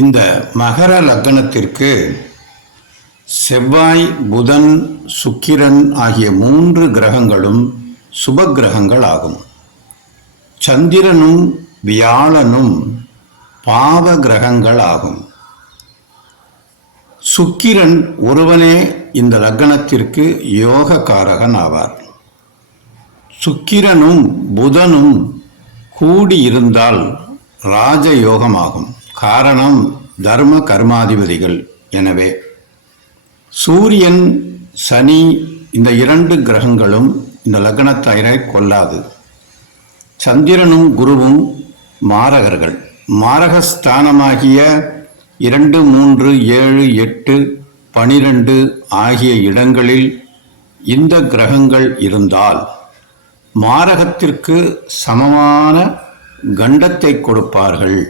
இந்த மகர லக்னத்திற்கு செவ்வாய் புதன் சுக்கிரன் ஆகிய மூன்று கிரகங்களும் சுப கிரகங்கள் ஆகும் சந்திரனும் வியாழனும் பாவ கிரகங்கள் ஆகும் சுக்கிரன் ஒருவனே இந்த லக்னத்திற்கு யோகக்காரகன் ஆவார். சுக்கிரனும் புதனும் கூடியிருந்தால் ராஜயோகமாகும். காரணம் தர்ம கர்மாதிபதிகள். எனவே சூரியன் சனி இந்த இரண்டு கிரகங்களும் இந்த லக்னத்தயரை கொல்லாது சந்திரனும் குருவும் மாரகர்கள். மாரகஸ்தானமாகிய இரண்டு மூன்று ஏழு எட்டு பனிரெண்டு ஆகிய இடங்களில் இந்த கிரகங்கள் இருந்தால் மாரகத்திற்கு சமமான கண்டத்தை கொடுப்பார்கள்.